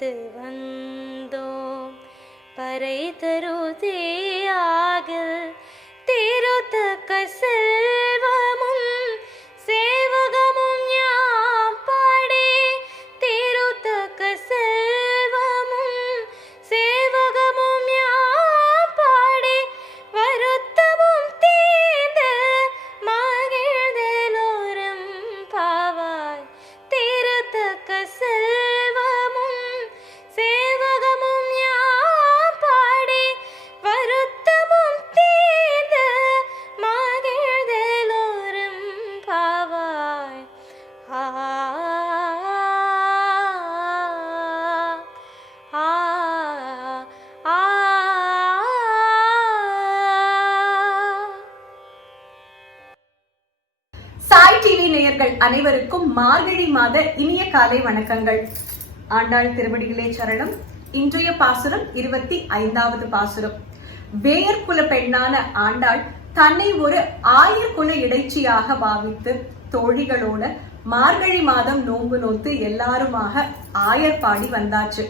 அருதித்து வந்தோம் பறை தருதியாக திருத்தக்க கசல் சாய் டிவி நேயர்கள் அனைவருக்கும் மார்கழி மாத இனிய காலை வணக்கங்கள். ஆண்டாள் திருவடிகளே சரணம். இன்றைய பாசுரம் இருபத்தி ஐந்தாவது பாசுரம். வேயர் குல பெண்ணான ஆண்டாள் தன்னை ஒரு ஆயர் குல இடைச்சியாக பாவித்து தோழிகளோட மார்கழி மாதம் நோன்பு நோத்து எல்லாருமாக ஆயர் பாடி வந்தாச்சு.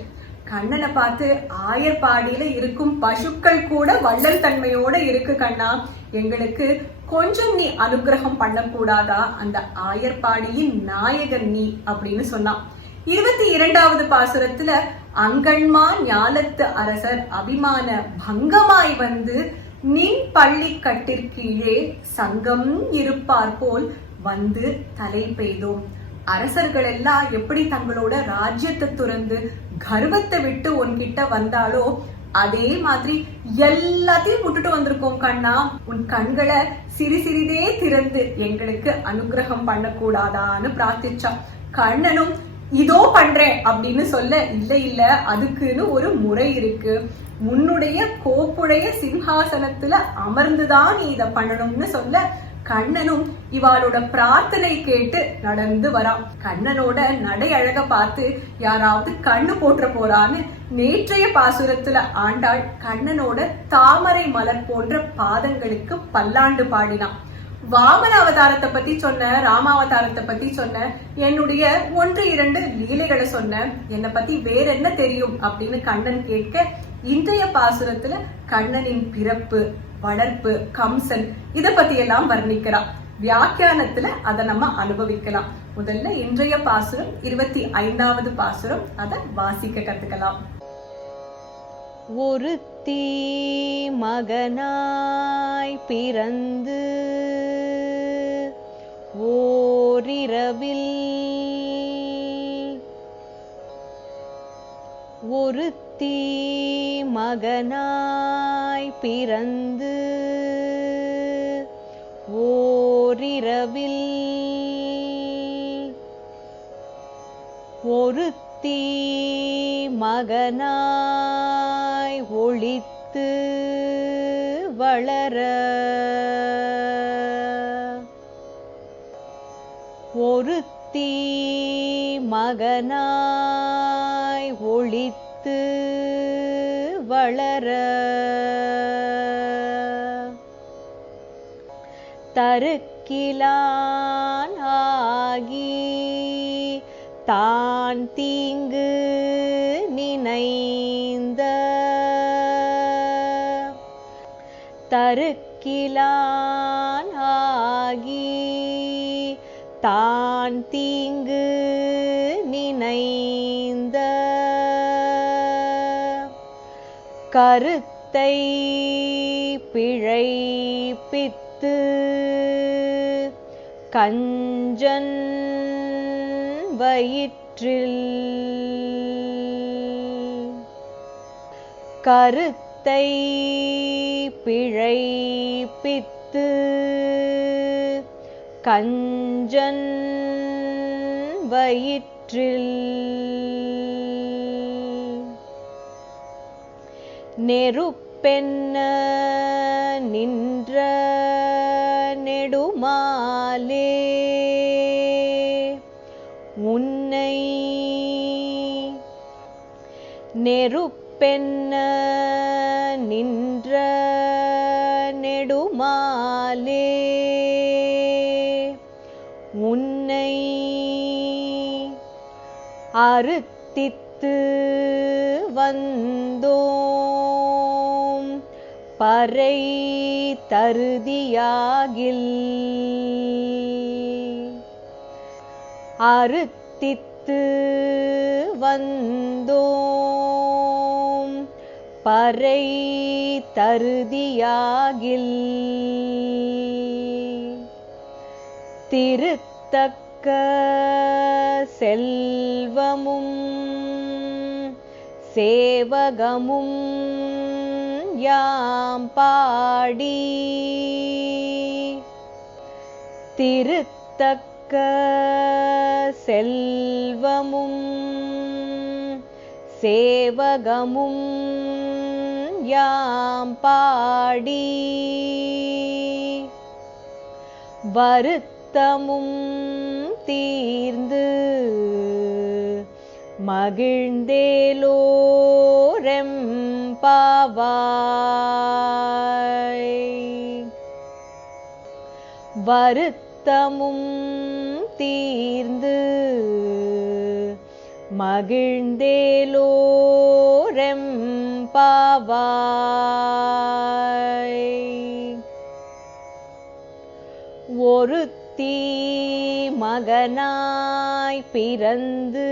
கண்ணனை பார்த்து ஆயர்பாடியில இருக்கும் பசுக்கள் கூட வள்ளல் தன்மையோட இருக்கு கண்ணா. எங்களுக்கு கொஞ்சம் நீ அனுகிரகம் பண்ணக்கூடாதா? அந்த ஆயர்பாடியின் நாயகன் நீ அப்படின்னு சொன்னான். இருபத்தி இரண்டாவது பாசுரத்துல அங்கன்மா ஞாலத்து அரசர் அபிமான பங்கமாய் வந்து நின் பள்ளி கட்டிற்கீழே சங்கம் இருப்பார் போல் வந்து தலை பெய்தோம். அரசர்கள் எல்லாம் எப்படி தங்களோட ராஜ்யத்தை துறந்து கர்வத்தை விட்டு உன்கிட்ட வந்தாலோ அதே மாதிரி எல்லாத்தையும் விட்டுட்டு வந்திருக்கோம் கண்ணா. உன் கண்களை சிறு சிறிதே திறந்து எங்களுக்கு அனுகிரகம் பண்ணக்கூடாதான்னு பிரார்த்திச்சான் கண்ணனும் இதோ பண்றேன் அப்படின்னு சொல்ல இல்ல இல்ல அதுக்குன்னு ஒரு முறை இருக்கு. உன்னுடைய கோப்புடைய சிம்ஹாசனத்துல அமர்ந்துதான் நீ இதை பண்ணணும்னு சொல்ல. கண்ணனும் இவாளோட பிரார்த்தனை கேட்டு நடந்து வரான். கண்ணனோட நடை அழக பார்த்து யாராவது கண்ணு போட்டுற போறான்னு நேற்றைய பாசுரத்துல ஆண்டாள் கண்ணனோட தாமரை மலர் போன்ற பாதங்களுக்கு பல்லாண்டு பாடினான். வாமன அவதாரத்தை பத்தி சொன்ன ராமாவதாரத்தை பத்தி சொன்ன என்னுடைய ஒன்று இரண்டு லீலைகளை சொன்ன என்னை பத்தி வேற என்ன தெரியும் அப்படின்னு கண்ணன் கேட்க இன்றைய பாசுரத்துல கண்ணனின் பிறப்பு வளர்ப்பு கம்சன் இத பத்தி எல்லாம் வர்ணிக்கிறான். வியாக்கியானத்துல அதை நம்ம அனுபவிக்கலாம். முதல்ல இன்றைய பாசுரம் இருபத்தி ஐந்தாவது பாசுரம் அதை வாசிக்க கத்துக்கலாம். ஒருத்தி மகனாய் பிறந்து ஓரிரவில் ஒருத்தி மகனாய் பிறந்து ஓரிரவில் ஒருத்தி மகனாய் செழித்து வளர. ஒருத்தி மகனாய் ஒழித்து வளர. தருக்கிலான் ஆகி தான் தீங்கு நினை தருக்கிலானாகி தான் தீங்கு நினைந்த. கருத்தை பிழைப்பித்து கஞ்சன் வயிற்றில். கருத்தை பிழைப்பித்து கஞ்சன் வயிற்றில் நெருப்பென்ன நின்ற நெடுமாலே உன்னை நெருப்பென்ன அறுத்தித்து வந்தோம். பறை தருதியாகில் அறுத்தித்து வந்தோம். பறை தருதியாகில் திருத்தக்க செல்வமும் சேவகமும் யாம் பாடி. திருத்தக்க செல்வமும் சேவகமும் யாம் பாடி. வருத்த வருத்தமும் தீர்ந்து மகிழ்ந்தேலோரம் பாவாய். வருத்தமும் தீர்ந்து மகிழ்ந்தேலோரம் பாவாய். ஒரு ஒருத்தி மகனாய் பிறந்து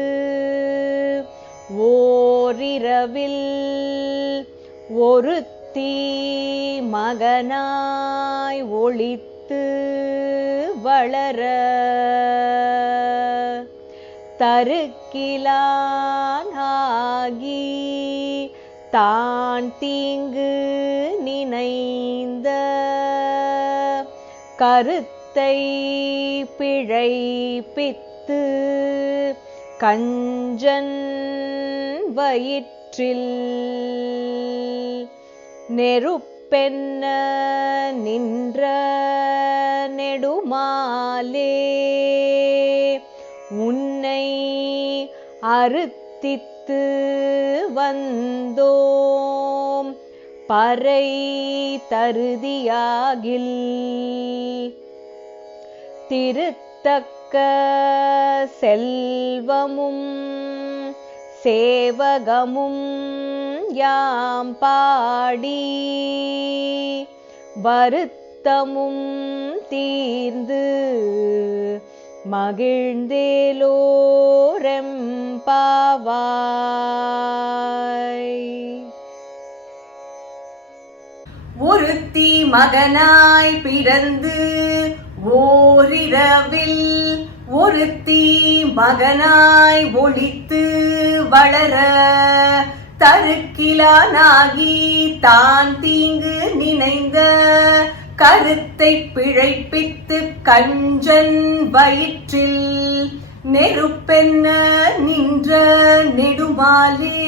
ஓரிரவில் ஒருத்தி மகனாய் ஒளித்து வளர தருக்கிலானாகி தான் தீங்கு நினைந்த கருத்து பிழைப்பித்து கஞ்சன் வயிற்றில் நெருப்பென்ன நின்ற நெடுமாலே உன்னை அறுத்தித்து வந்தோம் பறை தருதியாகில் திருத்தக்க செல்வமும் சேவகமும் யாம் பாடி வருத்தமும் தீர்ந்து மகிழ்ந்தேலோரெம்பாவாய் ஒருத்தி மகனாய் பிறந்து ஓரிரவில் ஒருத்தி மகனாய் ஒளித்து வளர தருக்கிலானாகி தான் தீங்கு நினைந்த கருத்தை பிழைப்பித்து கஞ்சன் வயிற்றில் நெருப்பென்ன நின்ற நெடுமாலே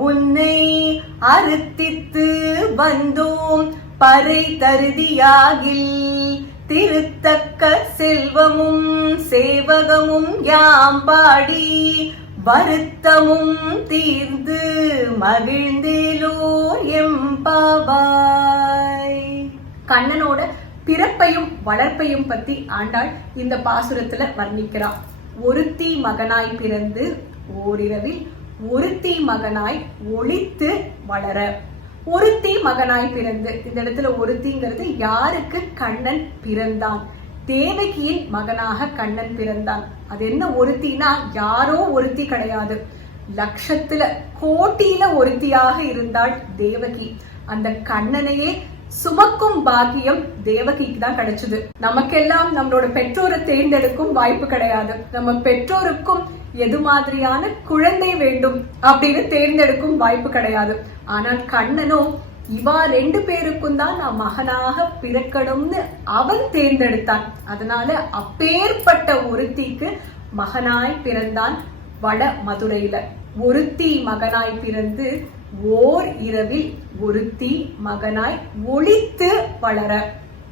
உன்னை அறுத்தித்து வந்தோம் பறை தருதியாகில் திருத்தக்க செல்வமும் சேவகமும் யாம் பாடி வருத்தமும் தீர்ந்து மகிழ்ந்திலோ எம்பாவாய் கண்ணனோட பிறப்பையும் வளர்ப்பையும் பத்தி ஆண்டாள் இந்த பாசுரத்துல வர்ணிக்கிறான் ஒருத்தி மகனாய் பிறந்து ஓரிரவில் ஒருத்தி மகனாய் ஒளித்து வளர. ஒருத்தி மகனாய் பிறந்து. இந்த இடத்துல ஒருத்திங்கிறது யாருக்கு? கண்ணன் பிறந்தான். தேவகியின் மகனாக கண்ணன் பிறந்தான். அது என்ன ஒருத்தினா யாரோ ஒருத்தி கிடையாது. லட்சத்துல கோட்டியில ஒருத்தியாக இருந்தாள் தேவகி. அந்த கண்ணனையே சுமக்கும் பாக்கியம் தேவகிக்கு தான் கிடைச்சது. நமக்கெல்லாம் நம்மளோட பெற்றோரை தேர்ந்தெடுக்கும் வாய்ப்பு கிடையாது. நம்ம பெற்றோருக்கும் எது மாதிரியான குழந்தை வேண்டும் அப்படின்னு தேர்ந்தெடுக்கும் வாய்ப்பு கிடையாது. ஆனால் கண்ணனோ இவா ரெண்டு பேருக்கும் தான் நான் மகனாக பிறக்கணும்னு அவன் தேர்ந்தெடுத்தான். அதனால அப்பேற்பட்ட ஒருத்திக்கு மகனாய் பிறந்தான் வட மதுரையில. ஒருத்தி மகனாய் பிறந்து ஓர் இரவில் ஒருத்தி மகனாய் ஒளித்து வளர.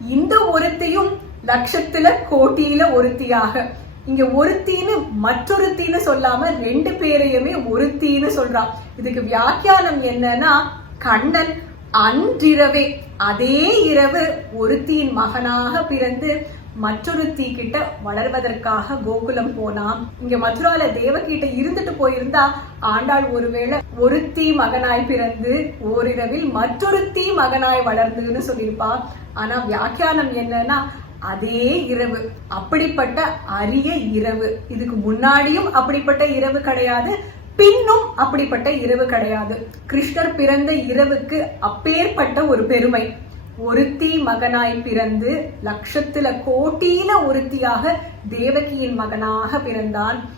இந்த ஒருத்தியும் லட்சத்துல கோட்டியில ஒருத்தியாக. இங்க ஒருத்தின்னு மற்றொருத்தின்னு சொல்லாம ரெண்டு பேரையுமே ஒருத்தின்னு சொல்றான் இதுக்கு வியாக்கியானம் என்னன்னா கண்ணன் அன்றிரவே அதே இரவு ஒருத்தியின் மகனாக பிறந்து மற்றொரு தீ கிட்ட வளர்வதற்காக கோகுலம் போனான். இங்க மதுரால தேவகிட்ட இருந்துட்டு போயிருந்தா ஆண்டாள் ஒருவேளை ஒரு தீ மகனாய் பிறந்து ஓரிரவில் மற்றொரு தீ மகனாய் வளர்ந்துன்னு சொல்லியிருப்பா. ஆனா வியாக்கியானம் என்னன்னா அதே இரவு அப்படிப்பட்ட அரிய இரவு. இதுக்கு முன்னாடியும் அப்படிப்பட்ட இரவு கிடையாது பின்னும் அப்படிப்பட்ட இரவு கிடையாது. கிருஷ்ணர் பிறந்த இரவுக்கு அப்பேற்பட்ட ஒரு பெருமை. ஒருத்தி மகனாய் பிறந்து லட்சத்துல கோட்டியில ஒருத்தியாக தேவகியின் மகனாக பிறந்தான்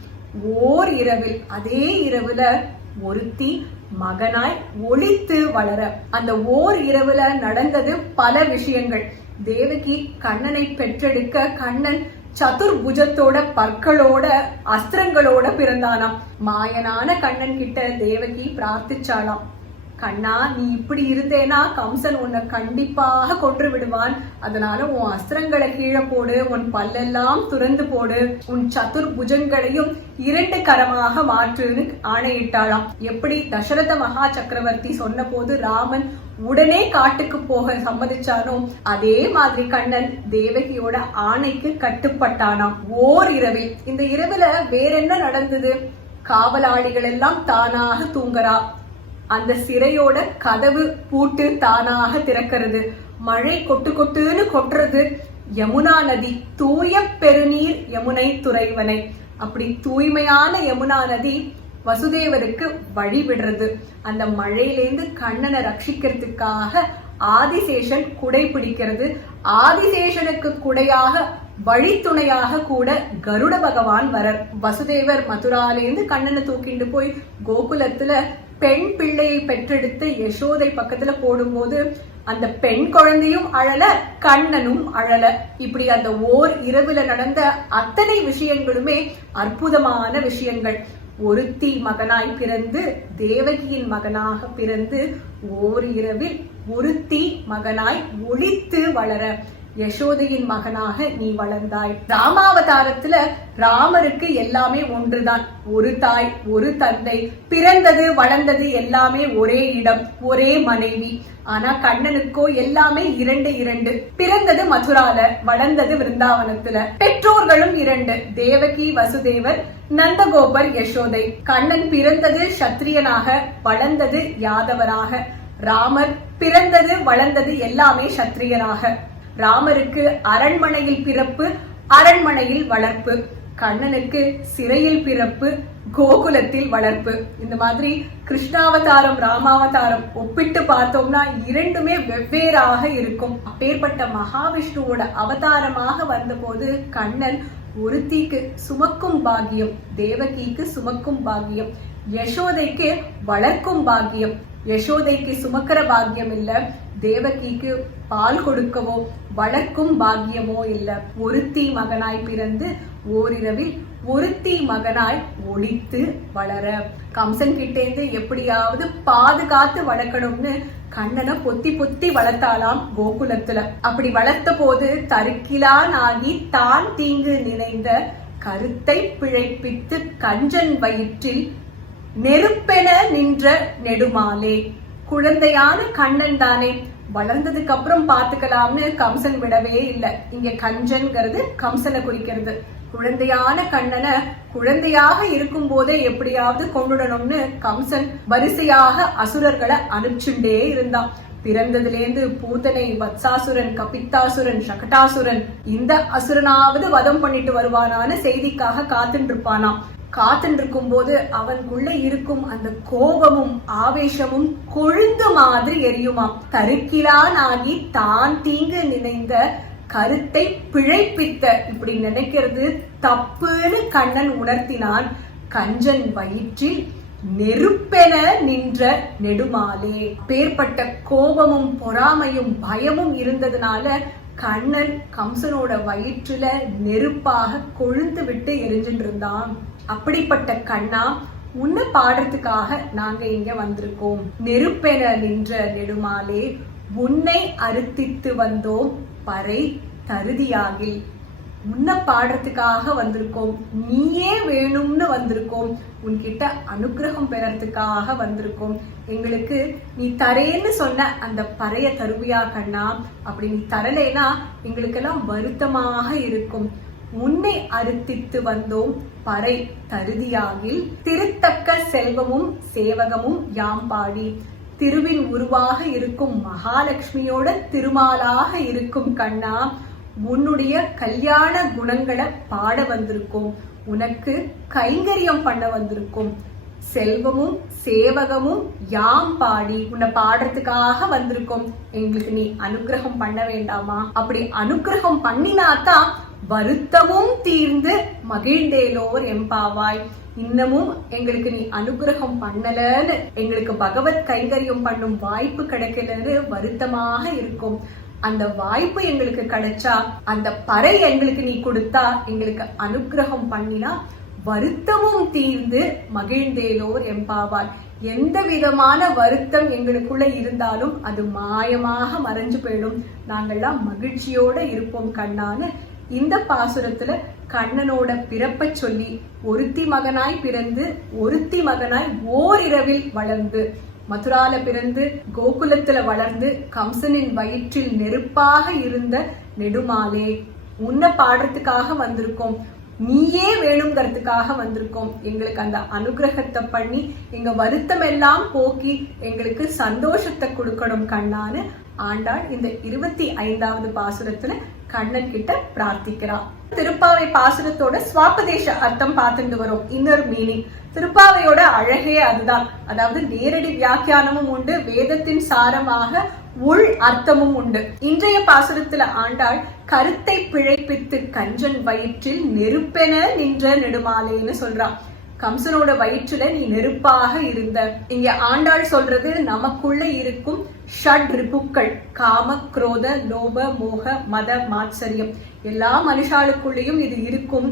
ஓர் இரவில் அதே இரவுல ஒருத்தி மகனாய் ஒளித்து வளர அந்த ஓர் இரவுல நடந்தது பல விஷயங்கள். தேவகி கண்ணனை பெற்றெடுக்க கண்ணன் சதுர்புஜத்தோட பற்களோட அஸ்திரங்களோட பிறந்தானாம். மாயனான கண்ணன் கிட்ட தேவகி பிரார்த்திச்சாளாம். கண்ணா நீ இப்படி இருந்தேனா கம்சன் உன்னை கண்டிப்பாக கொன்று விடுவான். அதனால உன் அஸ்திரங்களை கீழே போடு உன் பல்லெல்லாம் துறந்து போடு உன் சதுர் புஜங்களையும் இரண்டு கரமாக மாற்றுன்னு ஆணையிட்டாளாம். எப்படி? தசரத மகா சக்கரவர்த்தி சொன்ன போது ராமன் உடனே காட்டுக்கு போக சம்மதிச்சானோ? அதே மாதிரி கண்ணன் தேவகியோட ஆணைக்கு கட்டுப்பட்டானாம். ஓர் இரவில். இந்த இரவுல வேற என்ன நடந்தது? காவலாளிகள் எல்லாம் தானாக தூங்குறா. அந்த சிறையோட கதவு பூட்டு தானாக திறக்கிறது. மழை கொட்டு கொட்டுன்னு கொட்டுறது யமுனா நதி தூய பெருநீர் யமுனை துறைவனை. அப்படி தூய்மையான யமுனா நதி வசுதேவருக்கு வழி விடுறது. அந்த மழையிலேருந்து கண்ணனை ரட்சிக்கிறதுக்காக ஆதிசேஷன் குடை பிடிக்கிறது ஆதிசேஷனுக்கு குடையாக வழித்துணையாக கூட கருட பகவான் வரர் வசுதேவர் மதுராலேருந்து கண்ணனை தூக்கிட்டு போய் கோகுலத்துல பெண் பிள்ளையை பெற்றெடுத்து யசோதை பக்கத்துல போடும்போது அந்த பெண் குழந்தையும் அழல கண்ணனும் அழல. இப்படி அந்த ஓர் இரவுல நடந்த அத்தனை விஷயங்களுமே அற்புதமான விஷயங்கள். ஒருத்தி மகனாய் பிறந்து தேவகியின் மகனாக பிறந்து ஓர் இரவில் ஒருத்தி மகனாய் ஒழித்து வளர. யசோதையின் மகனாக நீ வளர்ந்தாய். ராமாவதாரத்துல ராமருக்கு எல்லாமே ஒன்றுதான். ஒரு தாய் ஒரு தந்தை பிறந்தது வளர்ந்தது எல்லாமே ஒரே இடம் ஒரே மனைவி. ஆனா கண்ணனுக்கோ எல்லாமே இரண்டு இரண்டு. பிறந்தது மதுரால வளர்ந்தது விருந்தாவனத்துல. பெற்றோர்களும் இரண்டு. தேவகி வசுதேவர் நந்தகோபர் யசோதை. கண்ணன் பிறந்தது சத்திரியனாக வளர்ந்தது யாதவராக. ராமர் பிறந்தது வளர்ந்தது எல்லாமே சத்திரியராக ராமருக்கு அரண்மனையில் பிறப்பு அரண்மனையில் வளர்ப்பு கண்ணனுக்கு சிறையில் பிறப்பு கோகுலத்தில் வளர்ப்பு. இந்த மாதிரி கிருஷ்ணாவதாரம் ராமாவதாரம் ஒப்பிட்டு பார்த்தோம்னா இரண்டுமே வெவ்வேறாக இருக்கும். அப்பேற்பட்ட மகாவிஷ்ணுவோட அவதாரமாக வந்தபோது கண்ணன் ஒருத்திக்கு சுமக்கும் பாக்கியம் தேவகிக்கு சுமக்கும் பாக்கியம் யசோதைக்கு வளர்க்கும் பாக்கியம். யசோதைக்கு சுமக்கிற பாக்கியம் இல்ல தேவகிக்கு பால் கொடுக்கவோ வளர்க்கும் பாக்கியமோ இல்லை. ஒருத்தி மகனாய் பிறந்து ஓரிரவில் ஒருத்தி மகனாய் ஒழித்து வளர. கம்சன் கிட்டேந்து எப்படியாவது பாதுகாத்து வளர்க்கணும்னு கண்ணனை பொத்தி பொத்தி வளர்த்தாலாம் கோகுலத்துல. அப்படி வளர்த்த போது தருக்கிலான் ஆகி தான் தீங்கு நினைந்த கருத்தை பிழைப்பித்து கஞ்சன் வயிற்றில் நெருப்பென நின்ற நெடுமாலே. குழந்தையான கண்ணன் தானே. வளர்ந்ததுக்கு அப்புறம் பாத்துக்கலாம்னு கம்சன் விடவே இல்லை. இங்க கஞ்சன்கிறது கம்சனை குறிக்கிறது. குழந்தையான கண்ணனை குழந்தையாக இருக்கும் போதே எப்படியாவது கொண்டுடணும்னு கம்சன் வரிசையாக அசுரர்களை அனுப்பிச்சுண்டே இருந்தான். பிறந்ததுலேருந்து பூதனை வத்சாசுரன் கபித்தாசுரன் சகட்டாசுரன் இந்த அசுரனாவது வதம் பண்ணிட்டு வருவானான்னு செய்திக்காக காத்துட்டு இருப்பானாம் காத்துட்டு இருக்கும் போது அவனுக்குள்ள இருக்கும் அந்த கோபமும் ஆவேசமும் கொழுந்து மாதிரி எரியுமாம். தருக்கிலானாகி தான் தீங்கு நினைந்த கருத்தை பிழைப்பித்த. இப்படி நினைக்கிறது தப்புன்னு கண்ணன் உணர்த்தினான். கஞ்சன் வயிற்றில் நெருப்பென நின்ற நெடுமாலே. பேர்பட்ட கோபமும் பொறாமையும் பயமும் இருந்ததுனால கண்ணன் கம்சனோட வயிற்றுல நெருப்பாக கொழுந்து விட்டு எரிஞ்சுட்டு இருந்தான் அப்படிப்பட்ட கண்ணா உன்னை பாடுறதுக்காக நாங்க இங்க வந்திருக்கோம். நெருப்பென நின்ற நெடுமாலே உன்னை அறுத்தித்து வந்தோம் பறை தருதியாகில். உன்னை பாடுறதுக்காக வந்திருக்கோம். நீயே வேணும்னு வந்திருக்கோம். உன்கிட்ட அனுகிரகம் பெறறதுக்காக வந்திருக்கோம். எங்களுக்கு நீ தரேன்னு சொன்ன அந்த பறைய தருவியா கண்ணா? அப்படி நீ தரலேனா எங்களுக்கெல்லாம் வருத்தமாக இருக்கும். உன்னை அறுத்தித்து வந்தோம். பறை தருதியாகில் திருத்தக்க செல்வமும் சேவகமும் யாம் பாடி. திருவின் உருவாக இருக்கும் மகாலட்சுமியோட திருமாலாக இருக்கும் கண்ணா உன்னுடைய கல்யாண குணங்களை பாட வந்திருக்கும். உனக்கு கைங்கரியம் பண்ண வந்திருக்கும். செல்வமும் சேவகமும் யாம் பாடி. உன்னை பாடுறதுக்காக வந்திருக்கும். எங்களுக்கு நீ அனுகிரகம் பண்ண வேண்டாமா? அப்படி அனுகிரகம் பண்ணினாதான் வருத்தமும் தீர்ந்து மகிழ்ந்தேலோர் எம்பாவாய். இன்னமும் எங்களுக்கு நீ அனுகிரகம் பண்ணலன்னு எங்களுக்கு பகவத் கைங்கரியம் பண்ணும் வாய்ப்பு கிடைக்கலன்னு வருத்தமாக இருக்கும். அந்த வாய்ப்பு எங்களுக்கு கிடைச்சா அந்த பறை எங்களுக்கு நீ கொடுத்தா எங்களுக்கு அனுகிரகம் பண்ணினா வருத்தமும் தீர்ந்து மகிழ்ந்தேலோர் எம்பாவாய். எந்த விதமான வருத்தம் எங்களுக்குள்ள இருந்தாலும் அது மாயமாக மறைஞ்சு போயிடும். நாங்கள்லாம் மகிழ்ச்சியோட இருப்போம் கண்ணான்னு இந்த பாசுரத்துல கண்ணனோட பிறப்பை சொல்லி ஒருத்தி மகனாய் பிறந்து ஒருத்தி மகனாய் ஓரிரவில் வளர்ந்து மதுரால பிறந்து கோகுலத்துல வளர்ந்து கம்சனின் வயிற்றில் நெருப்பாக இருந்த நெடுமாலே உன்னை பாடுறதுக்காக வந்திருக்கோம். நீயே வேணுங்கிறதுக்காக வந்திருக்கோம். எங்களுக்கு அந்த அனுகிரகத்தை பண்ணி எங்க வருத்தம் எல்லாம் போக்கி எங்களுக்கு சந்தோஷத்தை கொடுக்கணும் கண்ணான்னு ஆண்டாள் இந்த இருபத்தி ஐந்தாவது பாசுரத்துல கண்ணன் கிட்ட பிரார்த்திக்கிறான் திருப்பாவை பாசுரத்தோட சுவாபதேச அர்த்தம் பார்த்துட்டு வரும். இன்னொரு மீனிங் திருப்பாவையோட அழகே அதுதான். அதாவது நேரடி வியாக்கியானமும் உண்டு. வேதத்தின் சாரமாக உள் அர்த்தமும் உண்டு. இன்றைய பாசுரத்துல ஆண்டாள் கருத்தை பிழைப்பித்து கஞ்சன் வயிற்றில் நெருப்பென நின்ற நெடுமாலைன்னு சொல்றான் கம்சனோட வயிற்றுல நீ நெருப்பாக இருந்த. இங்க ஆண்டாள் சொல்றது நமக்குள்ள இருக்கும் ஷட் ரிப்புக்கள் காம குரோத லோப மோக மத மாச்சரியம் எல்லா மனுஷாளுக்குள்ளேயும் இது இருக்கும்.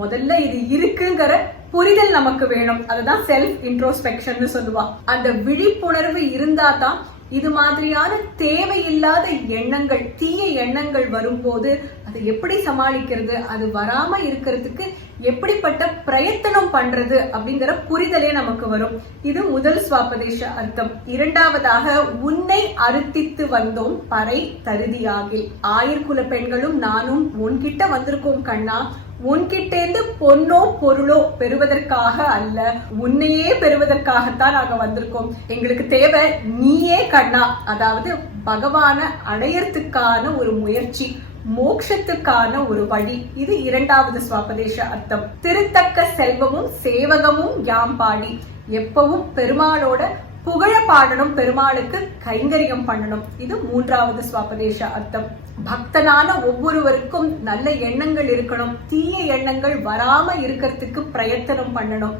முதல்ல இது இருக்குங்கிற புரிதல் நமக்கு வேணும். அதுதான் செல்ஃப் இன்ட்ரோஸ்பெக்ஷன் சொல்லுவா. அந்த விழிப்புணர்வு இருந்தா தான் இது மாதிரியான தேவையில்லாத எண்ணங்கள் தீய எண்ணங்கள் வரும்போது அதை எப்படி சமாளிக்கிறது? அது வராம இருக்கிறதுக்கு எப்படிப்பட்ட பிரயத்தனம் பண்றது அப்படிங்கிற புரிதலே நமக்கு வரும். இது முதல் சுவாபதேச அர்த்தம். இரண்டாவதாக உன்னை அறுத்தித்து வந்தோம் பறை தருதியாகில். ஆயிர்குல பெண்களும் நானும் உன்கிட்ட வந்திருக்கோம் கண்ணா. உன்கிட்டேந்து பொன்னோ பொருளோ பெறுவதற்காக அல்ல உன்னையே பெறுவதற்காகத்தான் நாங்க வந்திருக்கோம். எங்களுக்கு தேவை நீயே கண்ணா. அதாவது பகவான அடையறதுக்கான ஒரு முயற்சி மோக்ஷத்துக்கான ஒரு வழி. இது இரண்டாவது சுவாபதேச அர்த்தம். திருத்தக்க செல்வமும் சேவகமும் யாம் பாடி. எப்பவும் பெருமாளோட புகழ பாடணும் பெருமாளுக்கு கைங்கரியம் பண்ணணும். இது மூன்றாவது சுவாபதேச அர்த்தம். பக்தனான ஒவ்வொருவருக்கும் நல்ல எண்ணங்கள் இருக்கணும். தீய எண்ணங்கள் வராம இருக்கிறதுக்கு பிரயத்தனம் பண்ணணும்.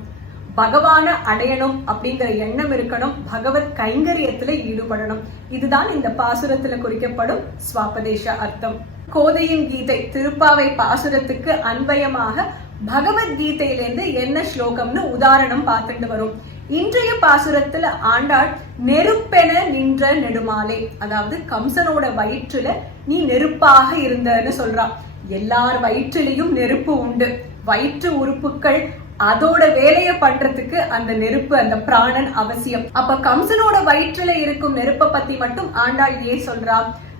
பகவான அடையணும் அப்படிங்கிற எண்ணம் இருக்கணும். பகவத் கைங்கரியத்துல ஈடுபடணும். இதுதான் இந்த பாசுரத்துல குறிக்கப்படும் சுவாபதேச அர்த்தம். கோதையின் கீதை திருப்பாவை பாசுரத்துக்கு அன்வயமாக பகவத்கீதையிலேருந்து என்ன ஸ்லோகம்னு உதாரணம் பார்த்துட்டு வரும். இன்றைய பாசுரத்துல ஆண்டாள் நெருப்பென நின்ற நெடுமாலே. அதாவது கம்சனோட வயிற்றுல நீ நெருப்பாக இருந்தன்னு சொல்றா. எல்லார் வயிற்றிலையும் நெருப்பு உண்டு. வயிற்று உறுப்புகள் அதோட வேலைய பண்றதுக்கு அந்த நெருப்பு அந்த பிராணன் அவசியம். அப்ப கம்சனோட வயிற்றுல இருக்கும் நெருப்பை பத்தி மட்டும் ஆண்டாள் ஏன் சொல்றா?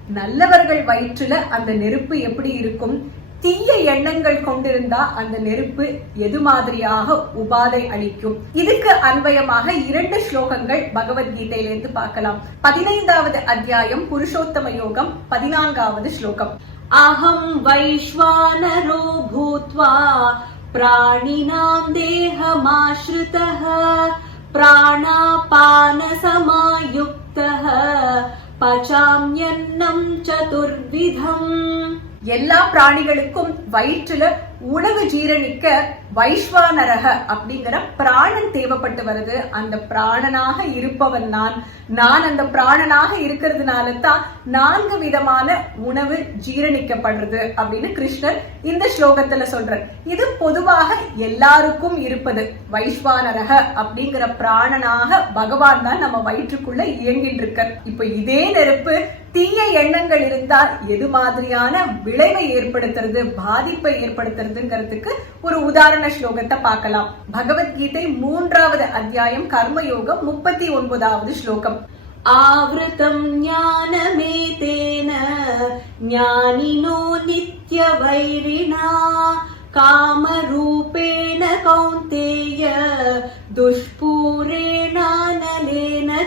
நல்லவர்கள் வயிற்றுல அந்த நெருப்பு எப்படி இருக்கும்? தீய எண்ணங்கள் கொண்டிருந்தா அந்த நெருப்பு எது மாதிரியாக உபாதை அளிக்கும்? இதுக்கு அன்வயமாக இரண்டு ஸ்லோகங்கள் பகவத்கீதையிலிருந்து பார்க்கலாம். பதினைந்தாவது அத்தியாயம் புருஷோத்தம யோகம் பதினான்காவது ஸ்லோகம். அகம் வைஸ்வானரோ பூத்வா பிராணினாம் தேகமாஸ்ருதः பிராணாபான சமாயுக்தः பச்சாம்யன்னம் சதுர்விதம். எல்லா பிராணிகளுக்கும் வயிற்றுல உணவு ஜீரணிக்க வைஸ்வானரக அப்படிங்கிற பிராணன் தேவைப்பட்டு வருது. அந்த பிராணனாக இருப்பவன் நான். நான் அந்த பிராணனாக இருக்கிறதுனால தான் நான்கு விதமான உணவு ஜீரணிக்கப்படுறது அப்படின்னு கிருஷ்ணர் இந்த ஸ்லோகத்துல சொல்றார். இது பொதுவாக எல்லாருக்கும் இருப்பது. வைஸ்வானரக அப்படிங்கிற பிராணனாக பகவான் தான் நம்ம வயிற்றுக்குள்ள இயங்கிட்டு இருக்க இப்ப இதே நெருப்பு தீய எண்ணங்கள் இருந்தால் எது மாதிரியான விளைவை ஏற்படுத்துறது பாதிப்பை ஏற்படுத்துறது ஏற்படுத்துறதுங்கிறதுக்கு ஒரு உதாரண ஸ்லோகத்தை பார்க்கலாம். பகவத்கீதை மூன்றாவது அத்தியாயம் கர்மயோகம் முப்பத்தி ஒன்பதாவது ஸ்லோகம் ஞானமேதேன ஞானினோ நித்ய வைரிணா காமரூபேண கௌந்தேய துஷ்பூரேணானலேன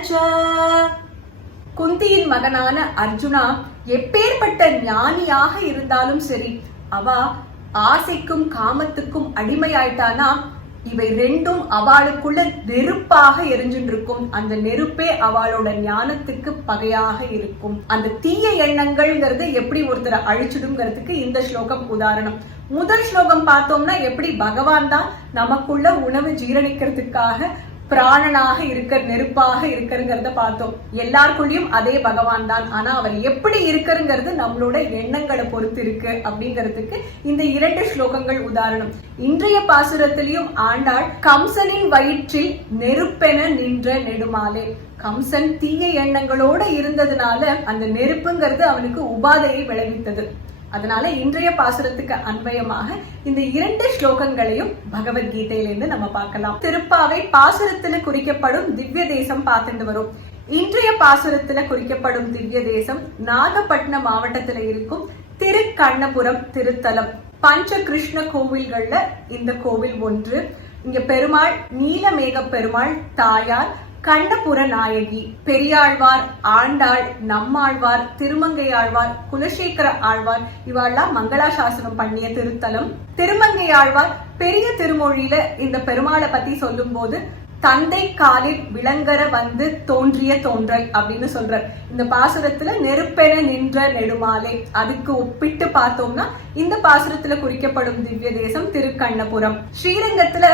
ச. குந்தியின் மகனான அர்ஜுனா எப்பேற்பட்ட ஞானியாக இருந்தாலும் சரி அவ ஆசைக்கும் காமத்துக்கும் அடிமையாயிட்டானா? இவை ரெண்டும் அவளுக்குள்ள நெருப்பாக எரிஞ்சுட்டு இருக்கும் அந்த நெருப்பே அவளோட ஞானத்துக்கு பகையாக இருக்கும். அந்த தீய எண்ணங்கள்ங்கிறது எப்படி ஒருத்தரை அழிச்சிடுங்கிறதுக்கு இந்த ஸ்லோகம் உதாரணம். முதல் ஸ்லோகம் பார்த்தோம்னா எப்படி பகவான் தான் நமக்குள்ள உணவு ஜீரணிக்கிறதுக்காக பிராணனாக இருக்க நெருப்பாக இருக்கிறங்கிறத பார்த்தோம். எல்லாருக்குள்ளயும் அதே பகவான் தான். ஆனா அவர் எப்படி இருக்கிறங்கிறது நம்மளோட எண்ணங்களை பொறுத்து இருக்கு அப்படிங்கிறதுக்கு இந்த இரண்டு ஸ்லோகங்கள் உதாரணம். இன்றைய பாசுரத்திலையும் ஆண்டாள் கம்சனின் வயிற்றில் நெருப்பென நின்ற நெடுமாலே. கம்சன் தீய எண்ணங்களோட இருந்ததுனால அந்த நெருப்புங்கிறது அவனுக்கு உபாதையை விளைவித்தது. அதனால இன்றைய பாசுரத்துக்கு அன்பயமாக இந்த இரண்டு ஸ்லோகங்களையும் பகவத்கீதையிலிருந்து நம்ம பார்க்கலாம். திருப்பாவை பாசுரத்துல குறிக்கப்படும் திவ்ய தேசம் பார்த்துட்டு வரும். இன்றைய பாசுரத்துல குறிக்கப்படும் திவ்ய தேசம் நாகப்பட்டினம் மாவட்டத்துல இருக்கும் திருக்கண்ணபுரம் திருத்தலம். பஞ்ச கிருஷ்ண கோவில்கள்ல இந்த கோவில் ஒன்று. இங்க பெருமாள் நீலமேக பெருமாள் தாயார் கண்டபுர நாயகி பெரியாழ்வார் ஆண்டாள் நம்மாழ்வார் திருமங்கையாழ்வார் குலசேகர ஆழ்வார் இவாள்லாம் மங்களாசாசனம் பண்ணிய திருத்தலம். திருமங்கையாழ்வார் பெரிய திருமொழியில இந்த பெருமாளை பத்தி சொல்லும் போது தந்தை காலில் விளங்கர வந்து தோன்றிய தோன்றல் அப்படின்னு சொல்றார். இந்த பாசுரத்துல நெருப்பென நின்ற நெடுமாலை அதுக்கு ஒப்பிட்டு பார்த்தோம்னா இந்த பாசுரத்துல குறிக்கப்படும் திவ்ய தேசம் திருக்கண்ணபுரம். ஸ்ரீரங்கத்துல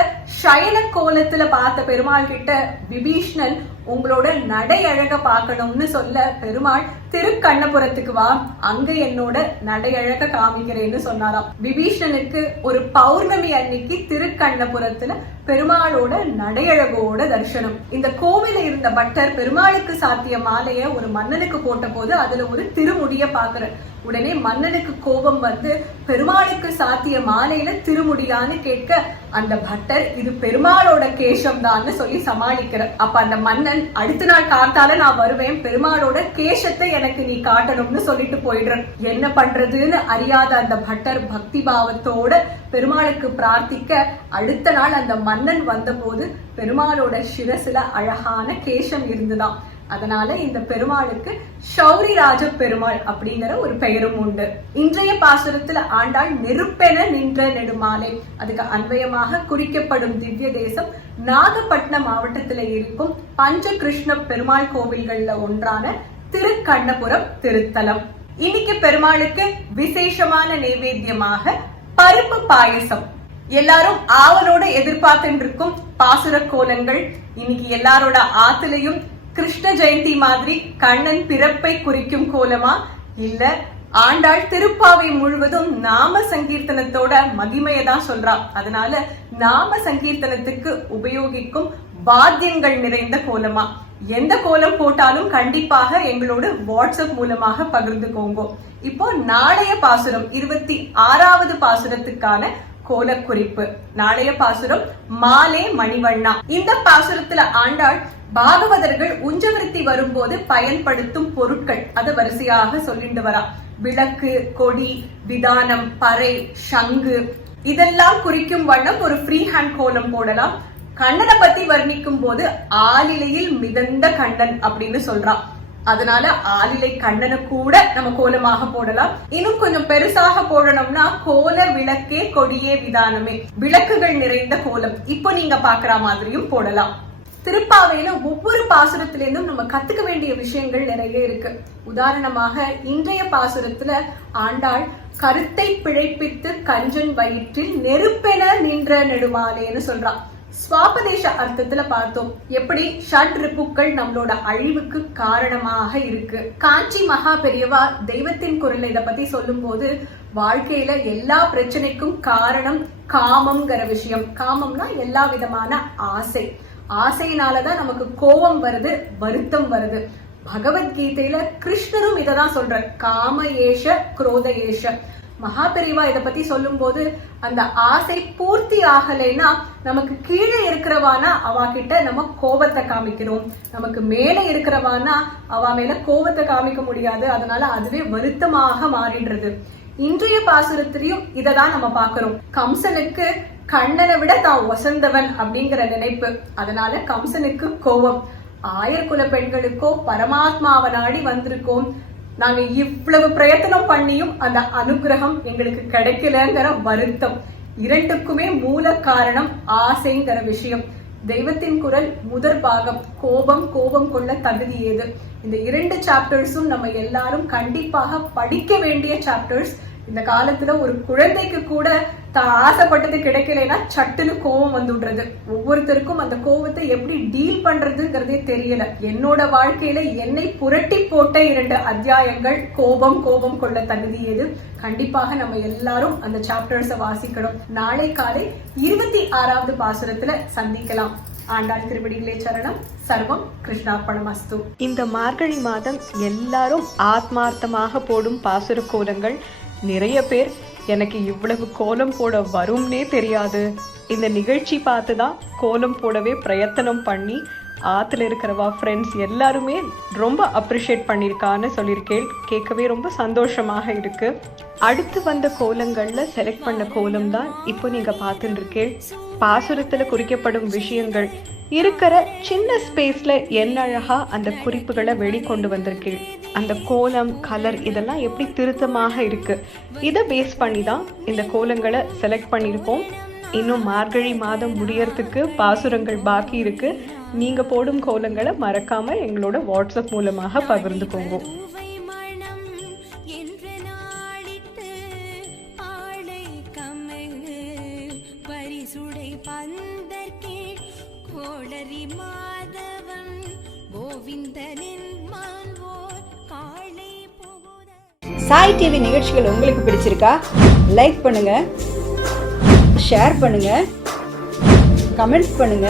சயன கோலத்துல பார்த்த பெருமாள் கிட்ட விபீஷ்ணன் உங்களோட நடை அழக பார்க்கணும்னு சொல்ல பெருமாள் திருக்கண்ணபுரத்துக்கு வா. அங்க என்னோட நடை அழக காமிக்கிறேன்னு சொன்னாராம். விபீஷணனுக்கு ஒரு பௌர்ணமி அன்னைக்கு திருக்கண்ணபுரத்துல பெருமாளோட நடையழகோட தரிசனம். இந்த கோவில இருந்த பட்டர் பெருமாளுக்கு சாத்திய மாலைய ஒரு மன்னனுக்கு போட்ட போது அதுல ஒரு திருமுடிய பாக்குற உடனே மன்னனுக்கு கோபம் வந்து பெருமாளுக்கு சாத்திய மாலையில திருமுடியான்னு கேட்க அந்த பட்டர் இது பெருமாளோட கேசம் தான்னு சொல்லி சமாளிக்கிற அப்ப அந்த மன்னன் அடுத்த நாள் காத்தால நான் வருவேன் பெருமாளோட கேசத்தை எனக்கு நீ காட்டணும்னு சொல்லிட்டு போயிடுறேன். என்ன பண்றதுன்னு அறியாத அந்த பட்டர் பக்தி பாவத்தோட பெருமாளுக்கு பிரார்த்திக்க அடுத்த நாள் அந்த மன்னன் வந்தபோது பெருமாளோட சிரசுல அழகான கேசம் இருந்துதான். அதனால இந்த பெருமாளுக்கு சௌரிராஜ பெருமாள் அப்படிங்கிற ஒரு பெயரும் உண்டு. இன்றைய பாசுரத்துல ஆண்டாள் நெருப்பென நின்ற நெடுமாலை. அதுக்கு அன்வயமாக குறிக்கப்படும் திவ்ய தேசம் நாகப்பட்டினம் மாவட்டத்துல இருக்கும் பஞ்ச கிருஷ்ண பெருமாள் கோவில்கள்ல ஒன்றான திருக்கண்ணபுரம் திருத்தலம். இன்னைக்கு பெருமாளுக்கு விசேஷமான நைவேத்தியமாக பருப்பு பாயசம். எல்லாரும் ஆவலோட எதிர்பார்த்துட்டு இருக்கும் பாசுர கோலங்கள். இன்னைக்கு எல்லாரோட ஆத்துலயும் கிருஷ்ண ஜெயந்தி மாதிரி கண்ணன் பிறப்பை குறிக்கும் கோலமா? இல்ல ஆண்டாள் திருப்பாவை முழுவதும் நாம சங்கீர்த்தனத்தோட மகிமையை தான் சொல்றா. அதனால நாம சங்கீர்த்தனத்துக்கு உபயோகிக்கும் வாத்தியங்கள் நிறைந்த கோலமா? எந்த கோலம் போட்டாலும் கண்டிப்பாக எங்களோட வாட்ஸ்அப் மூலமாக பகிர்ந்துக்கோங்க. இப்போ நாளைய பாசுரம் இருபத்தி ஆறாவது பாசுரத்துக்கான கோலக்குறிப்பு. நாளைய பாசுரம் மாலே மணிவண்ணா. இந்த பாசுரத்துல ஆண்டாள் பாகவதர்கள் உஞ்சவிருத்தி வரும்போது பயன்படுத்தும் பொருட்கள். அது வரிசையாக சொல்லிட்டு வரா. விளக்கு கொடி விதானம் பறை சங்கு. இதெல்லாம் குறிக்கும் வண்ணம் ஒரு ஃப்ரீ ஹேண்ட் கோலம் போடலாம். கண்ணனை பத்தி வர்ணிக்கும் போது ஆலிலையில் மிதந்த கண்ணன் அப்படின்னு சொல்றான் அதனால ஆலிலை கண்ணனை கூட நம்ம கோலமாக போடலாம். இன்னும் கொஞ்சம் பெருசாக போடணும்னா கோல விளக்கே கொடியே விதானமே. விளக்குகள் நிறைந்த கோலம். இப்போ நீங்க பாக்குற மாதிரியும் போடலாம். திருப்பாவையில ஒவ்வொரு பாசுரத்திலிருந்தும் நம்ம கத்துக்க வேண்டிய விஷயங்கள் நிறைய இருக்கு. உதாரணமாக இன்றைய பாசுரத்துல ஆண்டாள் கருத்தை பிழைப்பித்து கஞ்சன் வயிற்றில் நெருப்பென நின்ற நெடுமாலேன்னு சொல்றான் சுவாபதேச அர்த்தத்துல பார்த்தோம். எப்படி ஷட் ரிப்புக்கள் நம்மளோட அழிவுக்கு காரணமாக இருக்கு. காஞ்சி மகா பெரியவா தெய்வத்தின் குரல் இதை பத்தி சொல்லும் போது வாழ்க்கையில எல்லா பிரச்சனைக்கும் காரணம் காமம்ங்கிற விஷயம். காமம்னா எல்லா விதமான ஆசை. ஆசையினாலதான் நமக்கு கோபம் வருது வருத்தம் வருது. பகவத்கீதையில கிருஷ்ணரும் இததான் சொல்ற காம ஏஷ குரோத ஏஷ. மகாபெரிவா இதை பத்தி சொல்லும்போது அந்த ஆசை பூர்த்தி ஆகலைன்னா நமக்கு கீழே இருக்கிறவானா அவா கிட்ட நம்ம கோபத்தை காமிக்கிறோம். நமக்கு மேல இருக்கிறவானா அவ மேல கோபத்தை காமிக்க முடியாது. அதனால அதுவே வருத்தமாக மாறிடுறது இன்றைய பாசுரத்திலையும் இததான் நம்ம பாக்குறோம் கம்சனுக்கு கண்ணனை விட தான் வசந்தவன் அப்படிங்கிற நினைப்பு. அதனால கம்சனுக்கு கோபம். ஆயர்குல பெண்களுக்கோ பரமாத்மாவை நாடி வந்திருக்கோம். நாங்க இவ்வளவு பிரயத்தனம் பண்ணியும் அந்த அனுகிரகம் எங்களுக்கு கிடைக்கலங்கிற வருத்தம் இரண்டுக்குமே மூல காரணம் ஆசைங்கிற விஷயம். தெய்வத்தின் குரல் முதற் பாகம் கோபம் கோபம் கொள்ள தகுதி ஏது? இந்த இரண்டு சாப்டர்ஸும் நம்ம எல்லாரும் கண்டிப்பாக படிக்க வேண்டிய சாப்டர்ஸ் இந்த காலத்துல ஒரு குழந்தைக்கு கூட தான் ஆசைப்பட்டது கிடைக்கலைன்னா சட்டுன்னு கோபம் வந்துடுறது. ஒவ்வொருத்தருக்கும் அந்த கோபத்தை எப்படி டீல் பண்றதுங்கிறதே தெரியல. என்னோட வாழ்க்கையில என்னை புரட்டி போட்ட இரண்டு அத்தியாயங்கள் கோபம் கோபம் கொள்ள தகுதியது கண்டிப்பாக நம்ம எல்லாரும் அந்த சாப்டர்ஸை வாசிக்கணும். நாளை காலை இருபத்தி ஆறாவது பாசுரத்துல சந்திக்கலாம். ஆண்டாள் திருவடிகளே சரணம். சர்வம் கிருஷ்ணார்ப்பணமஸ்து இந்த மார்கழி மாதம் எல்லாரும் ஆத்மார்த்தமாக போடும் பாசுர கோலங்கள். நிறைய பேர் எனக்கு இவ்வளவு கோலம் போட வரும்னே தெரியாது. இந்த நிகழ்ச்சி பார்த்து தான் கோலம் போடவே பிரயத்தனம் பண்ணி ஆற்றுல இருக்கிறவா ஃப்ரெண்ட்ஸ் எல்லாருமே ரொம்ப அப்ரிஷியேட் பண்ணியிருக்கான்னு சொல்லியிருக்கேன். கேட்கவே ரொம்ப சந்தோஷமாக இருக்குது அடுத்து வந்த கோலங்களில் செலக்ட் பண்ண கோலம் தான் இப்போ நீங்கள் பார்த்துட்டுருக்கேன் பாசுரத்தில் குறிக்கப்படும் விஷயங்கள். இருக்கிற சின்ன ஸ்பேஸில் என்ன அழகாக அந்த குறிப்புகளை வெளிக்கொண்டு வந்திருக்கேன். அந்த கோலம் கலர் இதெல்லாம் எப்படி திருத்தமாக இருக்குது இதை பேஸ் பண்ணி தான் இந்த கோலங்களை செலக்ட் பண்ணியிருக்கோம். இன்னும் மார்கழி மாதம் முடியறதுக்கு பாசுரங்கள் பாக்கி இருக்குது நீங்க போடும் கோலங்களை மறக்காம எங்களோட வாட்ஸ்அப் மூலமாக பகிர்ந்துக்கோங்க பரிசுடை பந்தர்க்கே கோளரி மாதவன் கோவிந்தனின் மால்வோர் காளை சாய் டிவி நிகழ்ச்சிகள் உங்களுக்கு பிடிச்சிருக்கா? லைக் பண்ணுங்க ஷேர் பண்ணுங்க கமெண்ட்ஸ் பண்ணுங்க.